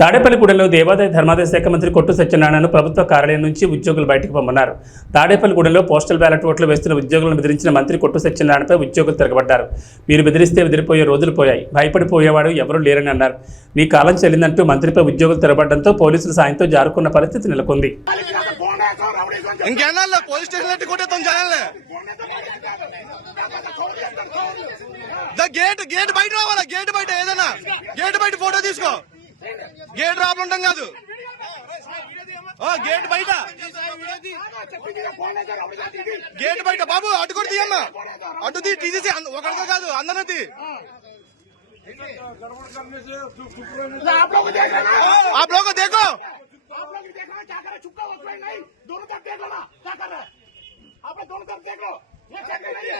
తాడేపల్లిగూడెంలో దేవాదాయ ధర్మాదాయ శాఖ మంత్రి కొట్టు సత్యనారాయణను ప్రభుత్వ కార్యాలయం నుంచి ఉద్యోగులు బయటకు పొమ్మన్నారు. తాడేపల్లిగూడెంలో పోస్టల్ బ్యాలెట్ ఓట్లు వేస్తున్న ఉద్యోగులను బెదిరించిన మంత్రి కొట్టు సత్యనారాయణపై ఉద్యోగులు తిరగబడ్డారు. మీరు బెదిరిస్తే బెదిరిపోయే రోజులు పోయాయి. భయపడిపోయేవాడు ఎవరూ లేరని అన్నారు. మీ కాలం చెల్లిందంటూ మంత్రిపై ఉద్యోగులు తిరగబడడంతో పోలీసుల సాయంతో జారుకున్న పరిస్థితి నెలకొంది. గేట్ గేట్ బయట రావాలా? గేట్ బయట ఏదైనా? గేట్ బయట ఫోటో తీసుకో. గేట్ రాపలు ఉంటాం కాదు ఓ గేట్ బయట గేట్ బయట బాబు అటు కూడా తీయమ్మా అటు తీ తీసేసి అంద- ఒకరితో కాదు అందరూ తీ आप लोग देख रहे हैं ना ఆ బ్లోక్ దేకో आप लोग देख रहे हैं क्या कर रहे हैं चुपका वक्त नहीं दोनों तरफ देख लो ना क्या कर रहे हैं आप लोग दोनों तरफ देख लो ये क्या कर रही है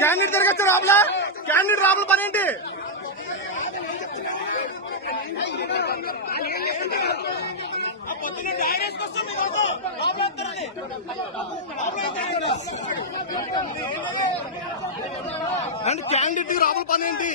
క్యాండిడేట్ తిరగచ్చు రాబులా? క్యాండిడేట్ రాబుల పని ఏంటి? అంటే క్యాండిడేట్ రాబుల పని ఏంటి?